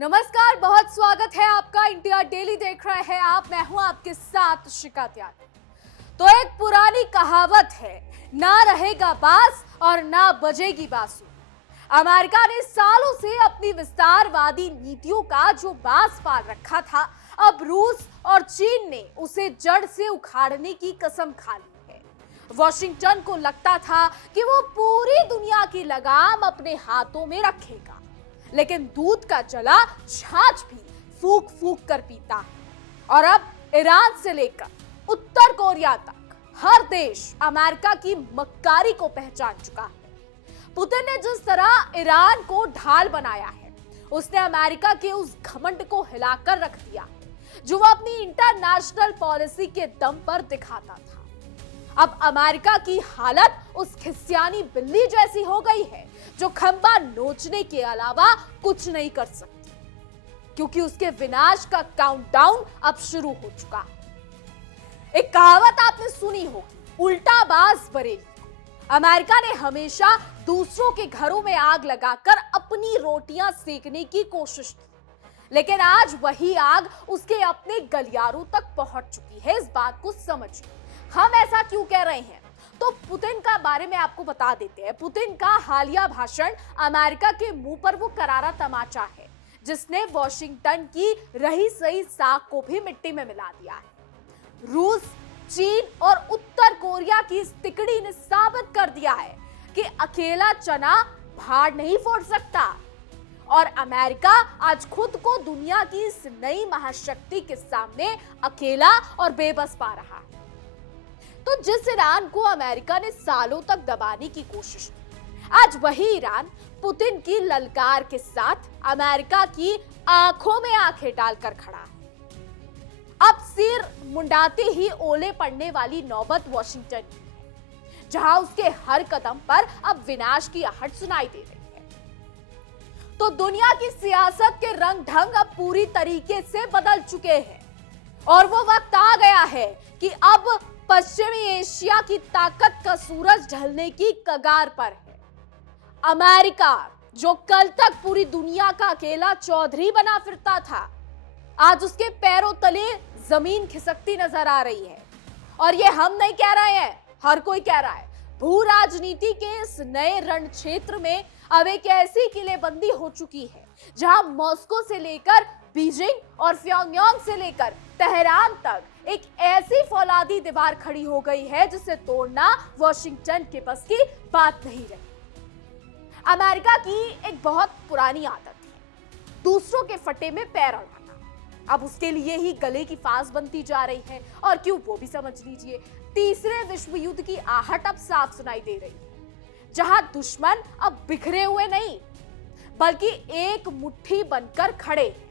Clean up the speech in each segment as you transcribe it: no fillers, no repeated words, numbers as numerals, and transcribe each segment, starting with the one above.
नमस्कार, बहुत स्वागत है आपका। इंडिया डेली देख रहे हैं आप। मैं हूं आपके साथ शिखा त्यागी। तो एक पुरानी कहावत है, ना रहेगा बांस और ना बजेगी बांसुरी। अमेरिका ने सालों से अपनी विस्तारवादी नीतियों का जो बांस पाल रखा था, अब रूस और चीन ने उसे जड़ से उखाड़ने की कसम खा ली है। वॉशिंगटन को लगता था कि वो पूरी दुनिया की लगाम अपने हाथों में रखेगा, लेकिन दूध का जला छाछ भी फूंक फूंक कर पीता है। और अब ईरान से लेकर उत्तर कोरिया तक हर देश अमेरिका की मक्कारी को पहचान चुका है। पुतिन ने जिस तरह ईरान को ढाल बनाया है, उसने अमेरिका के उस घमंड को हिलाकर रख दिया जो वो अपनी इंटरनेशनल पॉलिसी के दम पर दिखाता था। अब अमेरिका की हालत उस खिसियानी बिल्ली जैसी हो गई है जो खंबा नोचने के अलावा कुछ नहीं कर सकती, क्योंकि उसके विनाश का काउंटडाउन अब शुरू हो चुका है। एक कहावत आपने सुनी होगी, उल्टा बाज बरेली। अमेरिका ने हमेशा दूसरों के घरों में आग लगाकर अपनी रोटियां सेकने की कोशिश की, लेकिन आज वही आग उसके अपने गलियारों तक पहुंच चुकी है। इस बात को समझिए। हम ऐसा क्यों कह रहे हैं, तो पुतिन का बारे में आपको बता देते हैं। पुतिन का हालिया भाषण अमेरिका के मुंह पर वो करारा तमाचा है जिसने वॉशिंगटन की रही सही साख को भी मिट्टी में मिला दिया है। रूस, चीन और उत्तर कोरिया की इस तिकड़ी ने साबित कर दिया है कि अकेला चना भाड़ नहीं फोड़ सकता, और अमेरिका आज खुद को दुनिया की इस नई महाशक्ति के सामने अकेला और बेबस पा रहा है। तो जिस ईरान को अमेरिका ने सालों तक दबाने की कोशिश की, आज वही ईरान पुतिन की ललकार के साथ अमेरिका की आंखों में आंखें डालकर खड़ा है। अब सिर मुंडाते ही ओले पड़ने वाली नौबत वॉशिंगटन की है, जहां उसके हर कदम पर अब विनाश की आहट सुनाई दे रही है। तो दुनिया की सियासत के रंग ढंग अब पूरी तरीके से बदल चुके हैं, और वो वक्त आ गया है कि अब पश्चिमी एशिया की ताकत का सूरज ढलने की कगार पर है। अमेरिका, जो कल तक पूरी दुनिया का अकेला चौधरी बना फिरता था, आज उसके पैरों तले जमीन खिसकती नजर आ रही है। और ये हम नहीं कह रहे हैं, हर कोई कह रहा है। भू राजनीति के इस नए रण क्षेत्र में अब एक ऐसी किलेबंदी हो चुकी है जहां मॉस्को से लेकर बीजिंग और प्योंगयांग से लेकर तेहरान तक एक ऐसी फौलादी दीवार खड़ी हो गई है जिसे तोड़ना वॉशिंगटन के बस की बात नहीं रही। अमेरिका की एक बहुत पुरानी आदत है दूसरों के फटे में पैर अड़ाना। अब उसके लिए ही गले की फांस बनती जा रही है। और क्यों, वो भी समझ लीजिए। तीसरे विश्व युद्ध की आहट अब साफ सुनाई दे रही है, जहां दुश्मन अब बिखरे हुए नहीं बल्कि एक मुट्ठी बनकर खड़े हैं।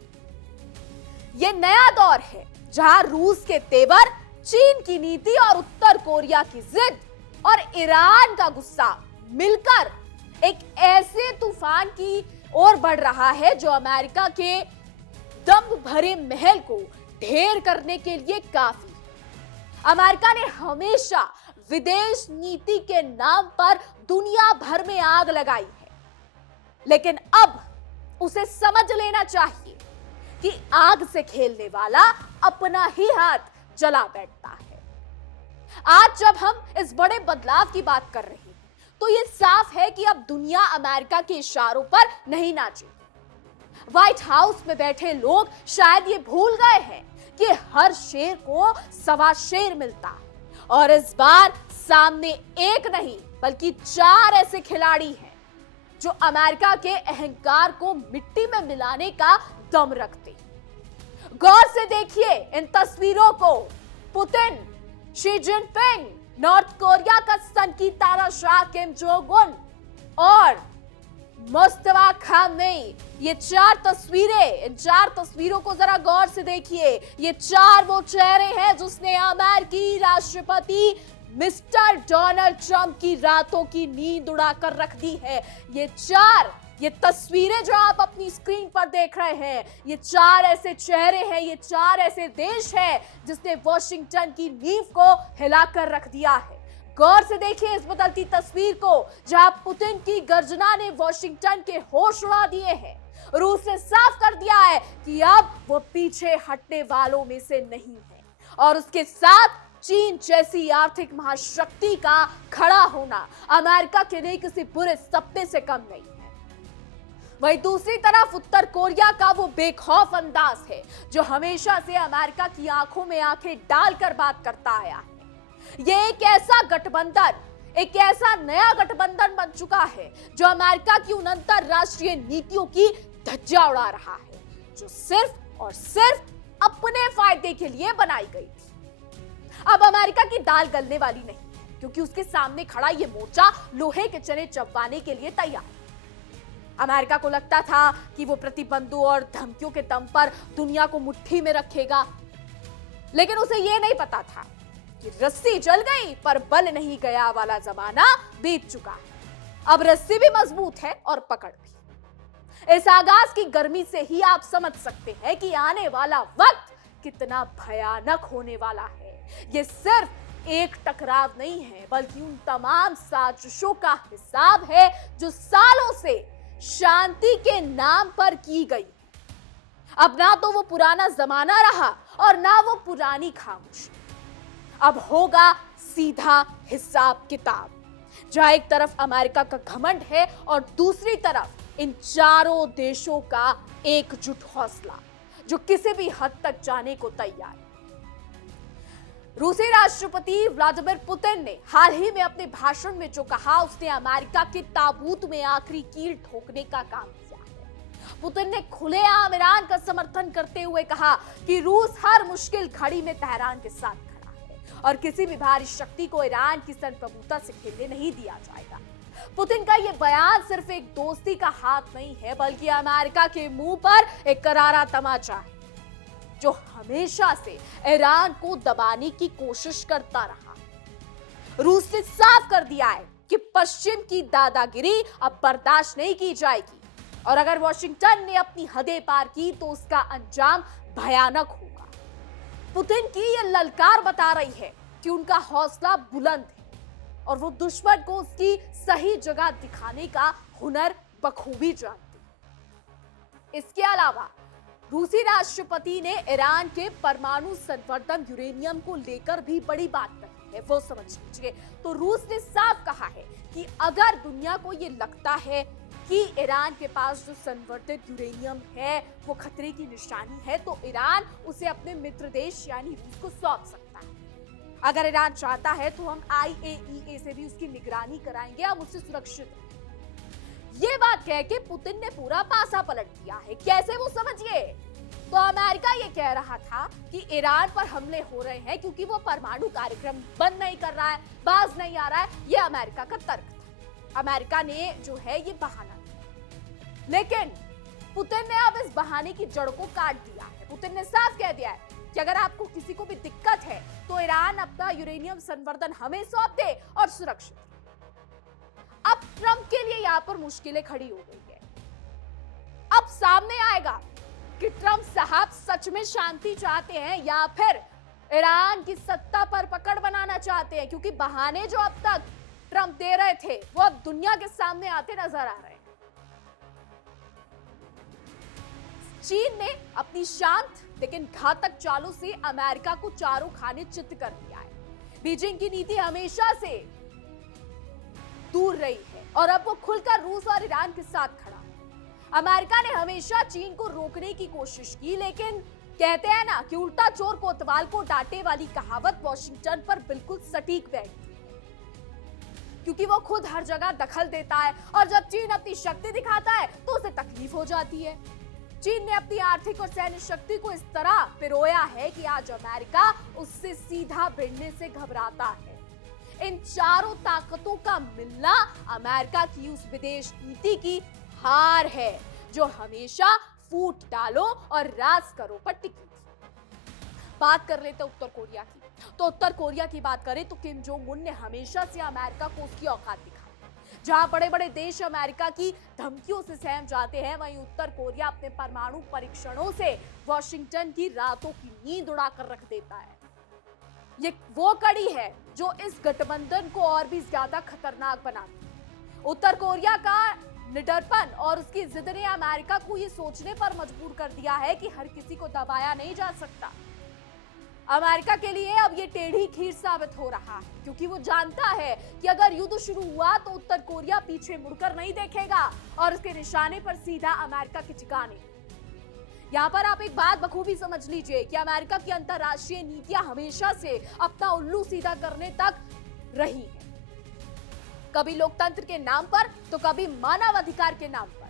ये नया दौर है जहां रूस के तेवर, चीन की नीति और उत्तर कोरिया की जिद और ईरान का गुस्सा मिलकर एक ऐसे तूफान की ओर बढ़ रहा है जो अमेरिका के दम भरे महल को ढेर करने के लिए काफी है। अमेरिका ने हमेशा विदेश नीति के नाम पर दुनिया भर में आग लगाई है, लेकिन अब उसे समझ लेना चाहिए कि आग से खेलने वाला अपना ही हाथ जला बैठता है। आज जब हम इस बड़े बदलाव की बात कर रहे हैं, तो यह साफ है कि अब दुनिया अमेरिका के इशारों पर नहीं नाचेगी। व्हाइट हाउस में बैठे लोग शायद ये भूल गए हैं कि हर शेर को सवा शेर मिलता है, और इस बार सामने एक नहीं बल्कि 4 ऐसे खिलाड़ी हैं जो अमेरिका के अहंकार को मिट्टी में मिलाने का दम रखते। गौर से देखिए इन तस्वीरों को। Putin, Xi Jinping, north Korea का सनकी तानाशाह किम जोंग उन और मुस्तफा खामेनी। ये 4 तस्वीरें, इन 4 तस्वीरों को जरा गौर से देखिए। ये 4 वो चेहरे हैं जिसने अमेरिकी राष्ट्रपति मिस्टर डोनाल्ड ट्रंप की रातों की नींद उड़ाकर रख दी है। ये तस्वीरें जो आप अपनी स्क्रीन पर देख रहे हैं, ये 4 ऐसे चेहरे हैं, ये 4 ऐसे देश हैं जिसने वॉशिंगटन की नींव को हिलाकर रख दिया है। गौर से देखिए इस बदलती तस्वीर को, जहां पुतिन की गर्जना ने वॉशिंगटन के होश उड़ा दिए हैं। रूस ने साफ कर दिया है कि अब वो पीछे हटने वालों में से नहीं है और उसके साथ चीन जैसी आर्थिक महाशक्ति का खड़ा होना अमेरिका के लिए किसी बुरे सपने से कम नहीं है। वहीं दूसरी तरफ उत्तर कोरिया का वो बेखौफ अंदाज है जो हमेशा से अमेरिका की आंखों में आंखें डालकर बात करता आया है। ये एक ऐसा गठबंधन, एक ऐसा नया गठबंधन बन चुका है जो अमेरिका की उन अंतरराष्ट्रीय नीतियों की धज्जियां उड़ा रहा है जो सिर्फ और सिर्फ अपने फायदे के लिए बनाई गई थी। अब अमेरिका की दाल गलने वाली नहीं क्योंकि उसके सामने खड़ा ये मोर्चा लोहे के चने चबवाने के लिए तैयार। अमेरिका को लगता था कि वो प्रतिबंधों और धमकियों के दम पर दुनिया को मुट्ठी में रखेगा, लेकिन उसे ये नहीं पता था कि रस्सी जल गई पर बल नहीं गया वाला जमाना बीत चुका है। अब रस्सी भी मजबूत है और पकड़ भी। इस आगाज की गर्मी से ही आप समझ सकते हैं कि आने वाला वक्त कितना भयानक होने वाला है। ये सिर्फ एक टकराव नहीं है बल्कि उन तमाम साजिशों का हिसाब है जो सालों से शांति के नाम पर की गई। अब ना तो वो पुराना जमाना रहा और ना वो पुरानी खामोशी। अब होगा सीधा हिसाब किताब, जहां एक तरफ अमेरिका का घमंड है और दूसरी तरफ इन चारों देशों का एकजुट हौसला जो किसी भी हद तक जाने को तैयार है। रूसी राष्ट्रपति व्लादिमीर पुतिन ने हाल ही में अपने भाषण में जो कहा, उसने अमेरिका के ताबूत में आखिरी कील ठोकने का काम किया है। पुतिन ने खुलेआम ईरान का समर्थन करते हुए कहा कि रूस हर मुश्किल घड़ी में तेहरान के साथ खड़ा है और किसी भी बाहरी शक्ति को ईरान की संप्रभुता से खेलने नहीं दिया जाएगा। पुतिन का यह बयान सिर्फ एक दोस्ती का हाथ नहीं है बल्कि अमेरिका के मुंह पर एक करारा तमाचा है जो हमेशा से ईरान को दबाने की कोशिश करता रहा। रूस ने साफ कर दिया है कि पश्चिम की दादागिरी अब बर्दाश्त नहीं की जाएगी और अगर वॉशिंगटन ने अपनी हदें पार की तो उसका अंजाम भयानक होगा। पुतिन की यह ललकार बता रही है कि उनका हौसला बुलंद है और वो दुश्मन को उसकी सही जगह दिखाने का हुनर बखूबी जानते हैं। इसके अलावा रूसी राष्ट्रपति ने ईरान के परमाणु संवर्धन यूरेनियम को लेकर भी बड़ी बात कही है, वो समझ लीजिए। तो रूस ने साफ कहा है कि अगर दुनिया को ये लगता है कि ईरान के पास जो संवर्धित यूरेनियम है वो खतरे की निशानी है तो ईरान उसे अपने मित्र देश यानी रूस को सौंप सकता है। अगर ईरान चाहता है तो हम IAEA से भी उसकी निगरानी कराएंगे, हम उससे सुरक्षित हैं। ये बात कह के पुतिन ने पूरा पासा पलट दिया है। कैसे, वो समझिए। तो अमेरिका ये कह रहा था कि ईरान पर हमले हो रहे हैं क्योंकि वो परमाणु कार्यक्रम बंद नहीं कर रहा है, बाज नहीं आ रहा है। ये अमेरिका का तर्क था। अमेरिका ने जो है ये बहाना दिया, लेकिन पुतिन ने अब इस बहाने की जड़ को काट दिया है। पुतिन ने साफ कह दिया है कि अगर आपको किसी को भी दिक्कत है तो ईरान अपना यूरेनियम संवर्धन हमें सौंप दे और सुरक्षित। अब ट्रंप के लिए यहां पर मुश्किलें खड़ी हो गई है। अब सामने आएगा कि ट्रंप साहब सच में शांति चाहते हैं या फिर ईरान की सत्ता पर पकड़ बनाना चाहते हैं, क्योंकि बहाने जो अब तक ट्रंप दे रहे थे वो अब दुनिया के सामने आते नजर आ रहे हैं। चीन ने अपनी शांत लेकिन घातक चालों से अमेरिका को चारों खाने चित्त कर दिया है। बीजिंग की नीति हमेशा से दूर रही है और अब वो खुलकर रूस और ईरान के साथ खड़ा है। अमेरिका ने हमेशा चीन को रोकने की कोशिश की, लेकिन कहते हैं ना कि उल्टा चोर कोतवाल को डांटे वाली कहावत वॉशिंगटन पर बिल्कुल सटीक बैठती है, क्योंकि वो खुद हर जगह दखल देता है और जब चीन अपनी शक्ति दिखाता है तो उसे तकलीफ हो जाती है। चीन ने अपनी आर्थिक और सैन्य शक्ति को इस तरह पिरोया है कि आज अमेरिका उससे सीधा भिड़ने से घबराता है। इन चारों ताकतों का मिलना अमेरिका की उस विदेश नीति की हार है जो हमेशा फूट डालो और राज करो पर टिकी थी। बात कर लेते उत्तर कोरिया की, तो उत्तर कोरिया की बात करें तो किम जोंग उन ने हमेशा से अमेरिका को उसकी औकात दिखाई। जहां बड़े बड़े देश अमेरिका की धमकियों से सहम जाते हैं, वहीं उत्तर कोरिया अपने परमाणु परीक्षणों से वॉशिंगटन की रातों की नींद उड़ाकर रख देता है। ये वो कड़ी है जो इस गठबंधन को और भी ज्यादा खतरनाक बनाती है। उत्तर कोरिया का निडरपन और उसकी जिद ने अमेरिका को ये सोचने पर मजबूर कर दिया है कि हर किसी को दबाया नहीं जा सकता। अमेरिका के लिए अब ये टेढ़ी खीर साबित हो रहा है, क्योंकि वो जानता है कि अगर युद्ध शुरू हुआ तो उत्तर कोरिया पीछे मुड़कर नहीं देखेगा और उसके निशाने पर सीधा अमेरिका के ठिकाने। यहाँ पर आप एक बात बखूबी समझ लीजिए कि अमेरिका की अंतरराष्ट्रीय नीतियां हमेशा से अपना उल्लू सीधा करने तक रही हैं। कभी लोकतंत्र के नाम पर तो कभी मानवाधिकार के नाम पर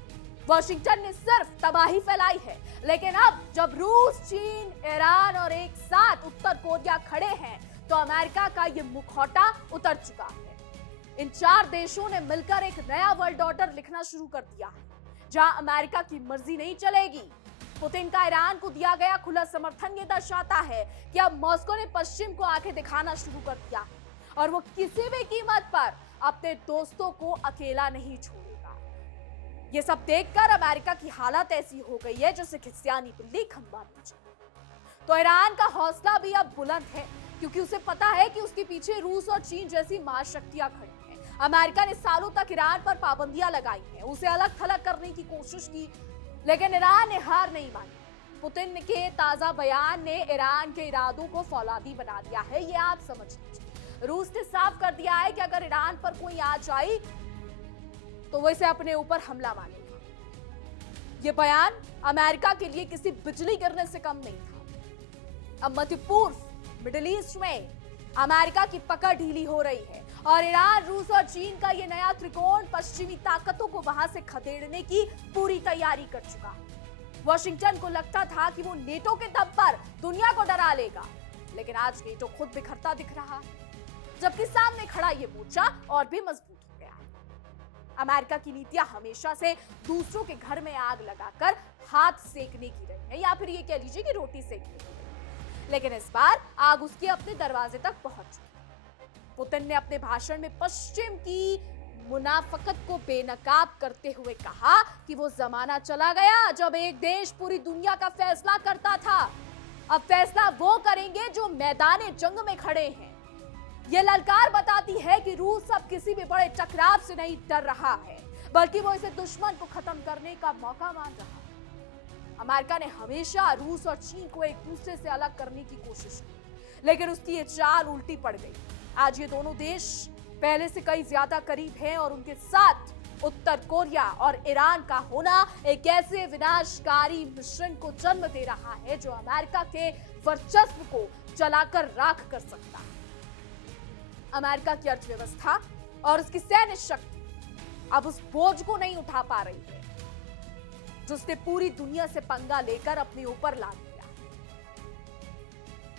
वॉशिंगटन ने सिर्फ तबाही फैलाई है। लेकिन अब जब रूस, चीन, ईरान और एक साथ उत्तर कोरिया खड़े हैं तो अमेरिका का ये मुखौटा उतर चुका है। इन 4 देशों ने मिलकर एक नया वर्ल्ड ऑर्डर लिखना शुरू कर दिया है, जहां अमेरिका की मर्जी नहीं चलेगी। पुतिन का ईरान को दिया गया खुला समर्थन ये दर्शाता है कि अब मॉस्को ने पश्चिम को आंखें दिखाना शुरू कर दिया है और वो किसी भी कीमत पर अपने दोस्तों को अकेला नहीं छोड़ेगा। ये सब देखकर अमेरिका की हालत ऐसी हो गई है जैसे खिसियानी बिल्ली खंबा नीचे। तो ईरान का हौसला भी अब बुलंद है, क्योंकि उसे पता है कि उसके पीछे रूस और चीन जैसी महाशक्तियां खड़ी हैं। अमेरिका ने सालों तक ईरान पर पाबंदियां लगाई हैं, उसे अलग थलग करने की कोशिश की, लेकिन ईरान ने हार नहीं मानी। पुतिन के ताजा बयान ने ईरान के इरादों को फौलादी बना दिया है, ये आप समझ लीजिए। रूस ने साफ कर दिया है कि अगर ईरान पर कोई आंच आई तो वो इसे अपने ऊपर हमला मानेगा। ये बयान अमेरिका के लिए किसी बिजली गिरने से कम नहीं था। अब मध्य पूर्व, मिडिल ईस्ट में अमेरिका की पकड़ ढीली हो रही है और ईरान, रूस और चीन का ये नया त्रिकोण पश्चिमी ताकतों को वहां से खदेड़ने की पूरी तैयारी कर चुका है। वॉशिंगटन को लगता था कि वो नेटो के दम पर दुनिया को डरा लेगा, लेकिन आज नेटो खुद बिखरता दिख रहा है, जबकि सामने खड़ा ये मोर्चा और भी मजबूत हो गया है। अमेरिका की नीतियां हमेशा से दूसरों के घर में आग लगाकर हाथ सेकने की रही है, या फिर ये कह लीजिए कि रोटी सेकने की रही। लेकिन इस बार आग उसके अपने दरवाजे तक पहुंच चुकी। पुतिन ने अपने भाषण में पश्चिम की मुनाफकत को बेनकाब करते हुए कहा कि वो जमाना चला गया जब एक देश पूरी दुनिया का फैसला करता था। अब फैसला वो करेंगे जो मैदाने जंग में खड़े हैं। ये ललकार बताती है कि रूस अब किसी भी बड़े टकराव से नहीं डर रहा है, बल्कि वो इसे दुश्मन को खत्म करने का मौका मान रहा है। अमेरिका ने हमेशा रूस और चीन को एक दूसरे से अलग करने की कोशिश की, लेकिन उसकी ये चाल उल्टी पड़ गई। आज ये दोनों देश पहले से कई ज्यादा करीब हैं और उनके साथ उत्तर कोरिया और ईरान का होना एक ऐसे विनाशकारी मिश्रण को जन्म दे रहा है जो अमेरिका के वर्चस्व को जलाकर राख कर सकता है। अमेरिका की अर्थव्यवस्था और उसकी सैन्य शक्ति अब उस बोझ को नहीं उठा पा रही है जो उसने पूरी दुनिया से पंगा लेकर अपने ऊपर ला दिया।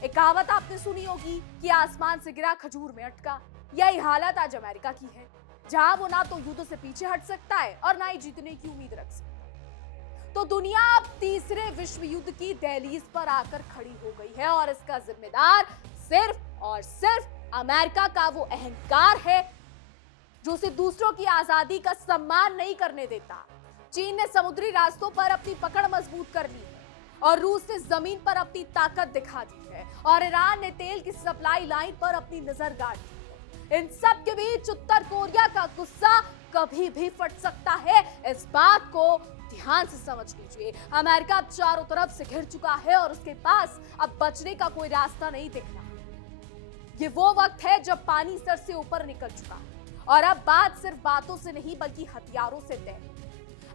एक कहावत आपने सुनी होगी कि आसमान से गिरा खजूर में अटका। यही हालत आज अमेरिका की है, जहां वो ना तो युद्ध से पीछे हट सकता है और ना ही जीतने की उम्मीद रख सकता। तो दुनिया अब तीसरे विश्व युद्ध की दहलीज पर आकर खड़ी हो गई है और इसका जिम्मेदार सिर्फ और सिर्फ अमेरिका का वो अहंकार है जो उसे दूसरों की आजादी का सम्मान नहीं करने देता। चीन ने समुद्री रास्तों पर अपनी पकड़ मजबूत कर ली है और रूस ने जमीन पर अपनी ताकत दिखा दी है और ईरान ने तेल की सप्लाई लाइन पर अपनी नजर गाड़ दी है। इन सब के बीच उत्तर कोरिया का गुस्सा कभी भी फट सकता है। इस बात को ध्यान से समझ लीजिए। अमेरिका अब चारों तरफ से घिर चुका है और उसके पास अब बचने का कोई रास्ता नहीं दिख रहा। ये वो वक्त है जब पानी सर से ऊपर निकल चुका है और अब बात सिर्फ बातों से नहीं बल्कि हथियारों से तय है।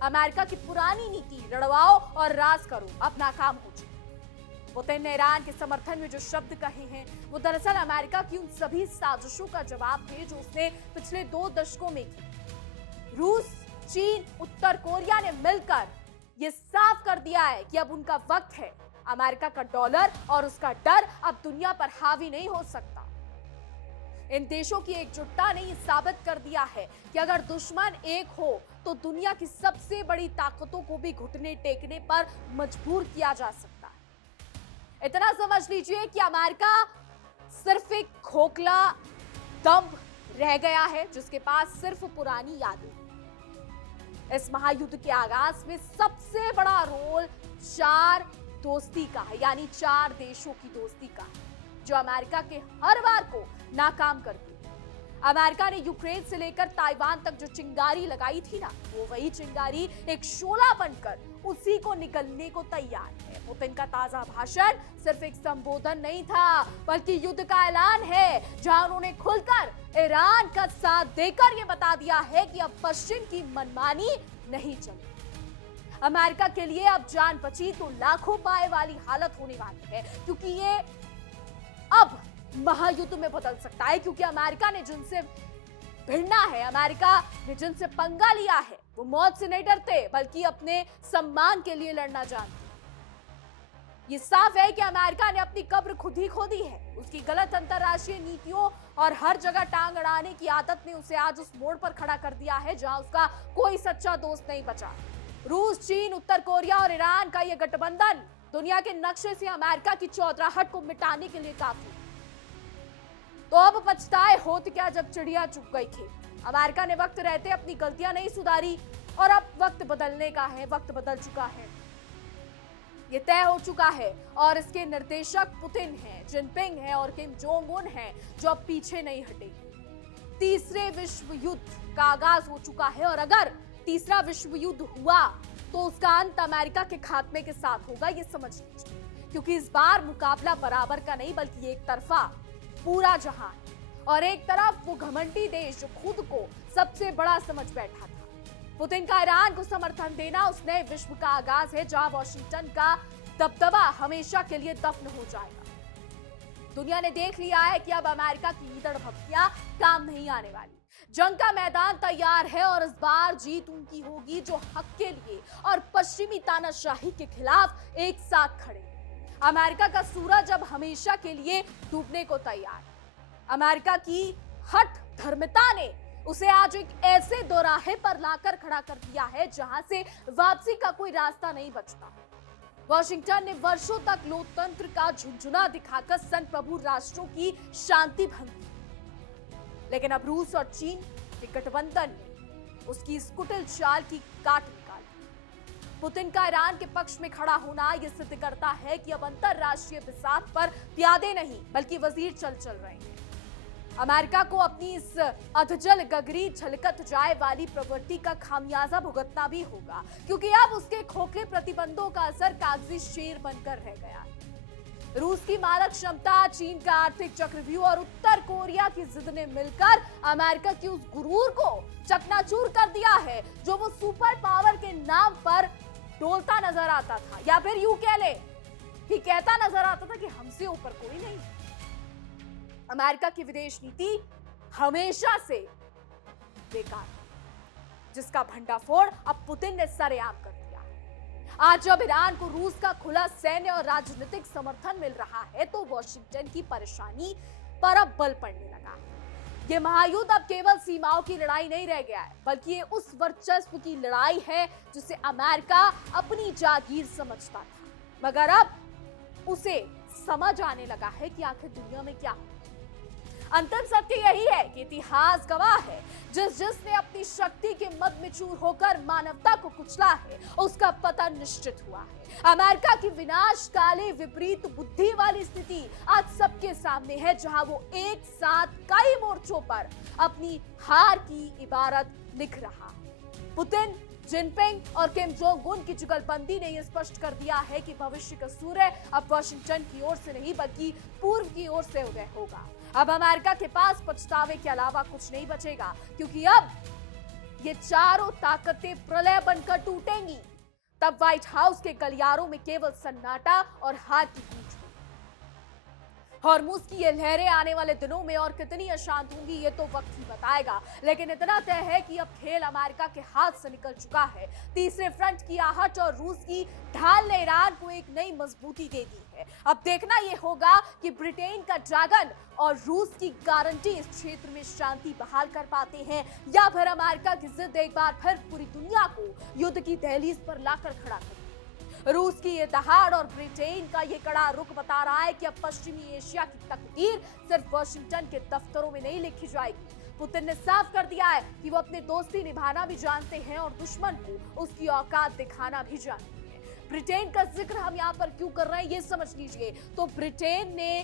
अमेरिका की पुरानी नीति लड़वाओ और राज करो अब नाकाम हो चुकी। पुतिन ने ईरान के समर्थन में जो शब्द कहे हैं वो दरअसल अमेरिका की उन सभी साजिशों का जवाब थे जो उसने पिछले 2 दशकों में की। रूस, चीन, उत्तर कोरिया ने मिलकर ये साफ कर दिया है कि अब उनका वक्त है। अमेरिका का डॉलर और उसका डर अब दुनिया पर हावी नहीं हो सकता। इन देशों की एकजुटता ने यह साबित कर दिया है कि अगर दुश्मन एक हो तो दुनिया की सबसे बड़ी ताकतों को भी घुटने टेकने पर मजबूर किया जा सकता है। इतना समझ लीजिए कि अमेरिका सिर्फ एक खोखला दम्भ रह गया है जिसके पास सिर्फ पुरानी यादें। इस महायुद्ध के आगाज में सबसे बड़ा रोल 4 दोस्ती का है, यानी 4 देशों की दोस्ती का है जो अमेरिका के हर वार को नाकाम करती है। अमेरिका ने यूक्रेन से लेकर ताइवान तक जो चिंगारी लगाई थी ना, वो वही चिंगारी एक शोला बनकर उसी को निगलने को तैयार है। पुतिन का ताजा भाषण सिर्फ एक संबोधन नहीं था, बल्कि युद्ध का ऐलान है, जहां उन्होंने खुलकर ईरान का साथ देकर यह बता दिया है कि अब पश्चिम की मनमानी नहीं चलेगी। अमेरिका के लिए अब जान बची तो लाखों पाए वाली हालत होने वाली है, क्योंकि ये अब महायुद्ध में बदल सकता है। क्योंकि अमेरिका ने जिनसे भिड़ना है, अमेरिका ने जिनसे पंगा लिया है, वो मौत से नहीं डरते, बल्कि अपने सम्मान के लिए लड़ना जानते। ये साफ है कि अमेरिका ने अपनी कब्र खुद ही खोदी है। उसकी गलत अंतरराष्ट्रीय नीतियों और हर जगह टांग अड़ाने की आदत ने उसे आज उस मोड़ पर खड़ा कर दिया है जहां उसका कोई सच्चा दोस्त नहीं बचा। रूस, चीन, उत्तर कोरिया और ईरान का यह गठबंधन दुनिया के नक्शे से अमेरिका की चौधराहट को मिटाने के लिए काफी। तो अब पछताए होत क्या जब चिड़िया चुग गई थी। अमेरिका ने वक्त रहते अपनी गलतियां नहीं सुधारी और अब वक्त बदलने का है। वक्त बदल चुका है, ये तय हो चुका है और इसके निर्देशक पुतिन हैं, जिनपिंग हैं और किम जोंग उन हैं, जो अब पीछे नहीं हटेंगे। तीसरे विश्व युद्ध का आगाज हो चुका है और अगर तीसरा विश्व युद्ध हुआ तो उसका अंत अमेरिका के खात्मे के साथ होगा, ये समझ लीजिए। क्योंकि इस बार मुकाबला बराबर का नहीं, बल्कि एक तरफा पूरा जहां है और एक तरफ वो घमंडी देश जो खुद को सबसे बड़ा समझ बैठा था। पुतिन का ईरान को समर्थन देना उस नए विश्व का आगाज है जहां वॉशिंगटन का दबदबा हमेशा के लिए दफन हो जाएगा। दुनिया ने देख लिया है कि अब अमेरिका की ईंधन भभकियां काम नहीं आने वाली। जंग का मैदान तैयार है और इस बार जीत उनकी होगी जो हक के लिए और पश्चिमी तानाशाही के खिलाफ एक साथ खड़े। अमेरिका का सूरज अब हमेशा के लिए डूबने को तैयार। अमेरिका की हठ धर्मिता ने उसे आज एक ऐसे दोराहे पर लाकर खड़ा कर दिया है जहां से वापसी का कोई रास्ता नहीं बचता। वॉशिंगटन ने वर्षों तक लोकतंत्र का झुंझुना दिखाकर संत प्रभु राष्ट्रों की शांति भंग की, लेकिन अब रूस और चीन के गठबंधन ने उसकी इस कुटिल चाल की काट निकाली। पुतिन का ईरान के पक्ष में खड़ा होना यह सिद्ध करता है कि अब अंतरराष्ट्रीय बिसात पर प्यादे नहीं बल्कि वजीर चल रहे हैं। अमेरिका को अपनी इस अधजल गगरी छलकत जाए वाली प्रवृत्ति का खामियाजा भुगतना भी होगा, क्योंकि अब उसके खोखले प्रतिबंधों का असर कागजी शेर बनकर रह गया है। रूस की मारक क्षमता, चीन का आर्थिक चक्रव्यूह और उत्तर कोरिया की जिद ने मिलकर अमेरिका की उस गुरूर को चकनाचूर कर दिया है जो वो सुपर पावर के नाम पर डोलता नजर आता था, या फिर यूं कह ले कि कहता नजर आता था कि हमसे ऊपर कोई नहीं। अमेरिका की विदेश नीति हमेशा से बेकार, जिसका भंडाफोड़ अब पुतिन ने सरेआम कर दिया है। आज जब ईरान को रूस का खुला सैन्य और राजनीतिक समर्थन मिल रहा है तो वॉशिंगटन की परेशानी पर अब बल पड़ने लगा है। ये महायुद्ध अब केवल सीमाओं की लड़ाई नहीं रह गया है, बल्कि ये उस वर्चस्व की लड़ाई है जिसे अमेरिका अपनी जागीर समझता था, मगर अब उसे समझ आने लगा है कि आखिर दुनिया में क्या है। अंतिम सत्य यही है कि इतिहास गवाह है, जिसने अपनी शक्ति के मद में चूर होकर मानवता को कुचला है, उसका पतन निश्चित हुआ है। अमेरिका की विनाशकाली विपरीत बुद्धि वाली स्थिति आज सबके सामने है, जहां वो एक साथ कई मोर्चों पर अपनी हार की इबारत लिख रहा है। पुतिन, जिनपिंग और किम जोंग उन की जुगलबंदी ने यह स्पष्ट कर दिया है कि भविष्य का सूर्य अब वॉशिंगटन की ओर से नहीं बल्कि पूर्व की ओर से उदय होगा। अब अमेरिका के पास पछतावे के अलावा कुछ नहीं बचेगा, क्योंकि अब ये चारों ताकतें प्रलय बनकर टूटेंगी। तब व्हाइट हाउस के गलियारों में केवल सन्नाटा और हार की गूंज होगी। हॉर्मुज की ये लहरें आने वाले दिनों में और कितनी अशांत होंगी ये तो वक्त ही बताएगा, लेकिन इतना तय है कि अब खेल अमेरिका के हाथ से निकल चुका है। तीसरे फ्रंट की आहट और रूस की ढाल ने ईरान को एक नई मजबूती दे दी है। अब देखना यह होगा कि ब्रिटेन का ड्रैगन और रूस की गारंटी इस क्षेत्र में शांति बहाल कर पाते हैं, या फिर अमेरिका की जिद एक बार फिर पूरी दुनिया को युद्ध की दहलीज पर लाकर खड़ा कर। रूस की ये दहाड़ और ब्रिटेन का ये कड़ा रुख बता रहा है कि अब पश्चिमी एशिया की तकदीर सिर्फ वॉशिंगटन के दफ्तरों में नहीं लिखी जाएगी। पुतिन ने साफ कर दिया है कि वो अपने दोस्ती निभाना भी जानते हैं और दुश्मन को उसकी औकात दिखाना भी जानते हैं। ब्रिटेन का जिक्र हम यहाँ पर क्यों कर रहे हैं ये समझ लीजिए। तो ब्रिटेन ने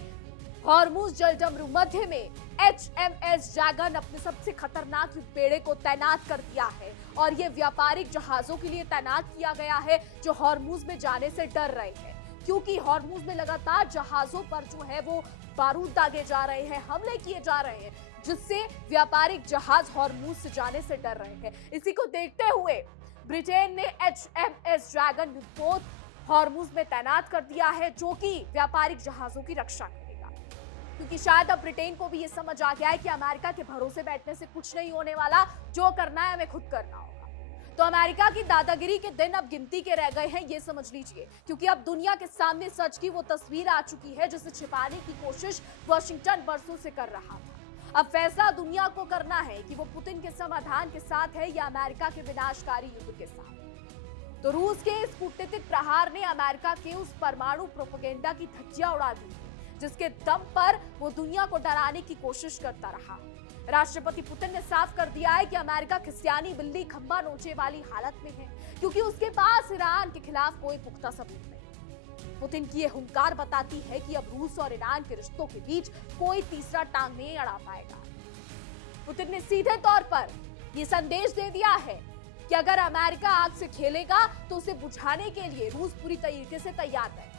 हॉर्मुज जलडमरू मध्य में HMS ड्रैगन अपने सबसे खतरनाक बेड़े को तैनात कर दिया है और ये व्यापारिक जहाजों के लिए तैनात किया गया है जो हॉर्मुज में जाने से डर रहे हैं, क्योंकि हॉर्मुज में लगातार जहाजों पर जो है वो बारूद दागे जा रहे हैं, हमले किए जा रहे हैं, जिससे व्यापारिक जहाज हॉर्मुज से जाने से डर रहे हैं। इसी को देखते हुए ब्रिटेन ने HMS ड्रैगन युद्धपोत हॉर्मुज में तैनात कर दिया है, जो कि व्यापारिक जहाजों की रक्षा करेगा, क्योंकि शायद अब ब्रिटेन को भी ये समझ आ गया है कि अमेरिका के भरोसे बैठने से कुछ नहीं होने वाला, जो करना है हमें खुद करना होगा। तो अमेरिका की दादागिरी के दिन अब गिनती के रह गए हैं, ये समझ लीजिए, क्योंकि अब दुनिया के सामने सच की वो तस्वीर आ चुकी है जिसे छिपाने की कोशिश वॉशिंगटन बरसों से कर रहा था। अब फैसला दुनिया को करना है कि वो पुतिन के समाधान के साथ है या अमेरिका के विनाशकारी युद्ध के साथ। तो रूस के इस कूटनीतिक प्रहार ने अमेरिका के उस परमाणु प्रोपेगेंडा की धज्जियां उड़ा दी, जिसके दम पर वो दुनिया को डराने की कोशिश करता रहा। राष्ट्रपति पुतिन ने साफ कर दिया है कि अमेरिका खिसियानी बिल्ली खंबा नोचे वाली हालत में है, क्योंकि उसके पास ईरान के खिलाफ कोई पुख्ता सबूत नहीं। पुतिन की ये हुंकार बताती है कि अब रूस और ईरान के रिश्तों के बीच कोई तीसरा टांग नहीं अड़ा पाएगा। पुतिन ने सीधे तौर पर ये संदेश दे दिया है कि अगर अमेरिका आग से खेलेगा तो उसे बुझाने के लिए रूस पूरी तरीके से तैयार रहेगा।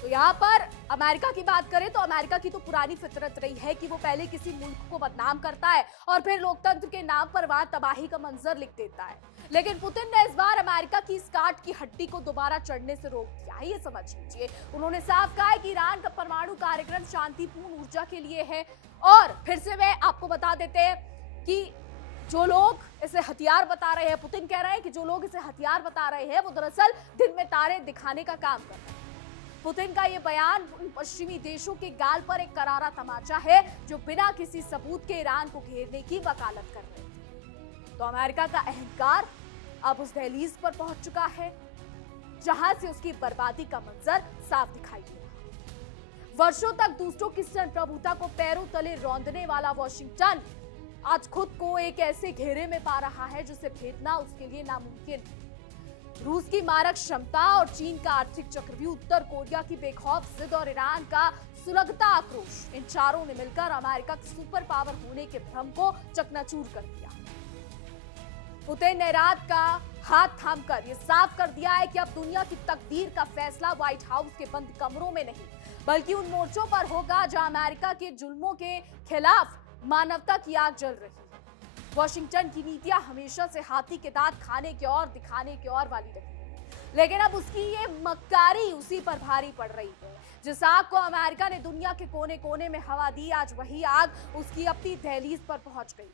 तो यहाँ पर अमेरिका की बात करें तो अमेरिका की तो पुरानी फितरत रही है कि वो पहले किसी मुल्क को बदनाम करता है और फिर लोकतंत्र के नाम पर वहां तबाही का मंजर लिख देता है। लेकिन पुतिन ने इस बार अमेरिका की इस काट की हड्डी को दोबारा चढ़ने से रोक दिया है, ये समझ लीजिए। उन्होंने साफ कहा है कि ईरान का परमाणु कार्यक्रम शांतिपूर्ण ऊर्जा के लिए है, और फिर से मैं आपको बता देते हैं कि जो लोग इसे हथियार बता रहे हैं, पुतिन कह रहे हैं कि जो लोग इसे हथियार बता रहे हैं वो दरअसल दिन में तारे दिखाने का काम कर रहे हैं। पुतिन का ये बयान उन पश्चिमी देशों के गाल पर एक करारा तमाचा है जो बिना किसी सबूत के ईरान को घेरने की वकालत कर रहे हैं। तो अमेरिका का अहंकार अब उस दहलीज पर पहुंच चुका है जहां से उसकी बर्बादी का मंजर साफ दिखाई दे रहा। वर्षों तक दूसरों की संप्रभुता को पैरों तले रौंदने वाला वॉशिंगटन आज खुद को एक ऐसे घेरे में पा रहा है जिसे भेदना उसके लिए नामुमकिन है। रूस की मारक क्षमता और चीन का आर्थिक चक्रव्यूह, उत्तर कोरिया की बेखौफ जिद और ईरान का सुलगता आक्रोश, इन चारों ने मिलकर अमेरिका की सुपर पावर होने के भ्रम को चकनाचूर कर दिया। पुतिन ने रात का हाथ थामकर यह साफ कर दिया है कि अब दुनिया की तकदीर का फैसला व्हाइट हाउस के बंद कमरों में नहीं, बल्कि उन मोर्चों पर होगा जहां अमेरिका के जुल्मों के खिलाफ मानवता की आग जल रही है। वॉशिंगटन की नीतियां हमेशा से हाथी के दांत खाने की और दिखाने की और वाली रही, लेकिन अब उसकी ये मक्कारी उसी पर भारी पड़ रही है। जिस आग को अमेरिका ने दुनिया के कोने कोने में हवा दी, आज वही आग उसकी अपनी दहलीज पर पहुंच गई।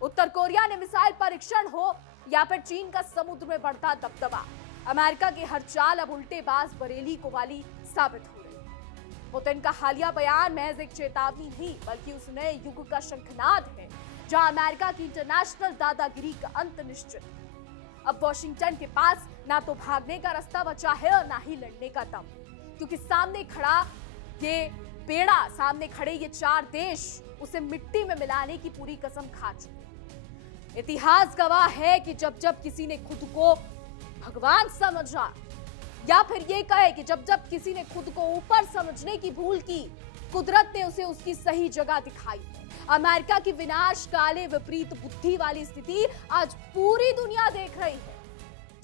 उत्तर कोरिया ने मिसाइल परीक्षण हो या फिर चीन का समुद्र में बढ़ता दबदबा, अमेरिका की हर चाल अब उल्टे बाज बरेली को वाली साबित हो रही। पुतिन का हालिया बयान महज एक चेतावनी नहीं, बल्कि उस नए युग का शंखनाद है जहां अमेरिका की इंटरनेशनल दादागिरी का अंत निश्चित है। अब वॉशिंगटन के पास ना तो भागने का रास्ता बचा है और ना ही लड़ने का दम, क्योंकि सामने खड़ा ये बेड़ा, सामने खड़े ये चार देश उसे मिट्टी में मिलाने की पूरी कसम खा चुके हैं। इतिहास गवाह है कि जब जब किसी ने खुद को भगवान समझा, या फिर ये कहे कि जब जब किसी ने खुद को ऊपर समझने की भूल की, कुदरत ने उसे उसकी सही जगह दिखाई है। अमेरिका की विनाशकाले विपरीत बुद्धि वाली स्थिति आज पूरी दुनिया देख रही है,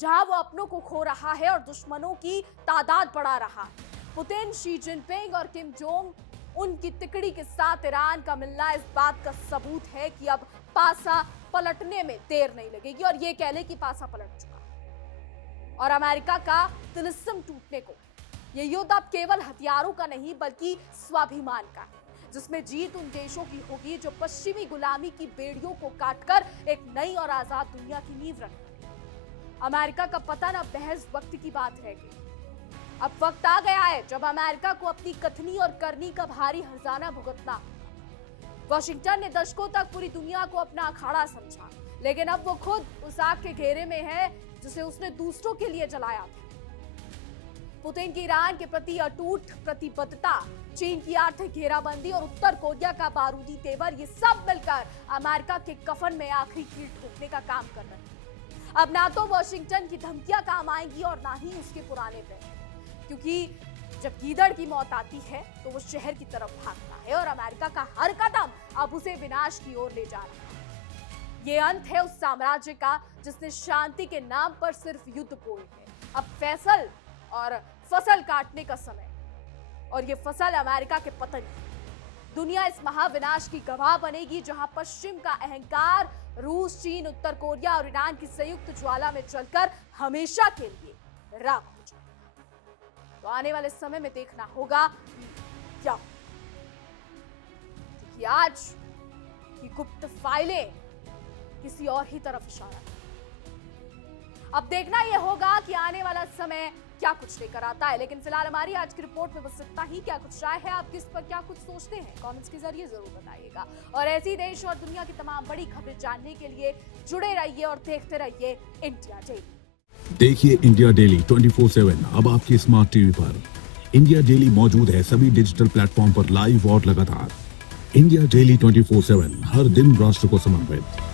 जहां वो अपनों को खो रहा है और दुश्मनों की तादाद बढ़ा रहा है। पुतिन, शी जिनपिंग और किम जोंग उनकी तिकड़ी के साथ ईरान का मिलना इस बात का सबूत है कि अब पासा पलटने में देर नहीं लगेगी, और ये कह ले कि पासा पलट चुका और अमेरिका का तिलिस्म टूटने को। ये युद्ध अब केवल हथियारों का नहीं बल्कि स्वाभिमान का है, जिसमें जीत उन देशों की होगी जो पश्चिमी गुलामी की बेड़ियों को काटकर एक नई और आजाद दुनिया की नींव रख रहे। अमेरिका का पतन अब महज वक्त की बात रह गई। अब वक्त आ गया है जब अमेरिका को अपनी कथनी और करनी का भारी हर्जाना भुगतना। वॉशिंगटन ने दशकों तक पूरी दुनिया को अपना अखाड़ा समझा, लेकिन अब वो खुद उस आग के घेरे में है जिसे उसने दूसरों के लिए जलाया था। पुतिन की ईरान के प्रति अटूट प्रतिबद्धता, चीन की आर्थिक घेराबंदी और उत्तर कोरिया का बारूदी तेवर, ये सब मिलकर अमेरिका के कफन में आखिरी कील ठोकने का काम कर रहे हैं। अब ना तो वॉशिंगटन की धमकियां काम आएंगी और ना ही उसके पुराने पैसे, क्योंकि जब गीदड़ की मौत आती है तो वो शहर की तरफ भागता है और अमेरिका का हर कदम अब उसे विनाश की ओर ले जा रहा है। ये अंत है उस साम्राज्य का जिसने शांति के नाम पर सिर्फ युद्ध बोए है। अब फैसल और फसल काटने का समय और ये फसल अमेरिका के पतन की। दुनिया इस महाविनाश की गवाह बनेगी जहां पश्चिम का अहंकार रूस, चीन, उत्तर कोरिया और ईरान की संयुक्त ज्वाला में जलकर हमेशा के लिए राख हो जाएगा। तो आने वाले समय में देखना होगा कि क्या होगा। क्योंकि आज की गुप्त फाइलें किसी और ही तरफ इशारा करती हैं। अब देखना यह होगा कि आने वाला समय क्या कुछ लेकर आता है। लेकिन फिलहाल हमारी आज की रिपोर्ट में बस इतना ही। क्या कुछ राय है आपकी, इस पर क्या कुछ सोचते हैं, कमेंट्स के जरिए जरूर बताइएगा। और ऐसी देश और दुनिया की तमाम बड़ी खबरें जानने के लिए जुड़े रहिए और देखते रहिए इंडिया डेली। देखिए इंडिया डेली 24/7 अब आपके स्मार्ट टीवी पर। इंडिया डेली मौजूद है सभी डिजिटल प्लेटफॉर्म पर लाइव और लगातार। इंडिया डेली 24/7 हर दिन राष्ट्र को समर्पित।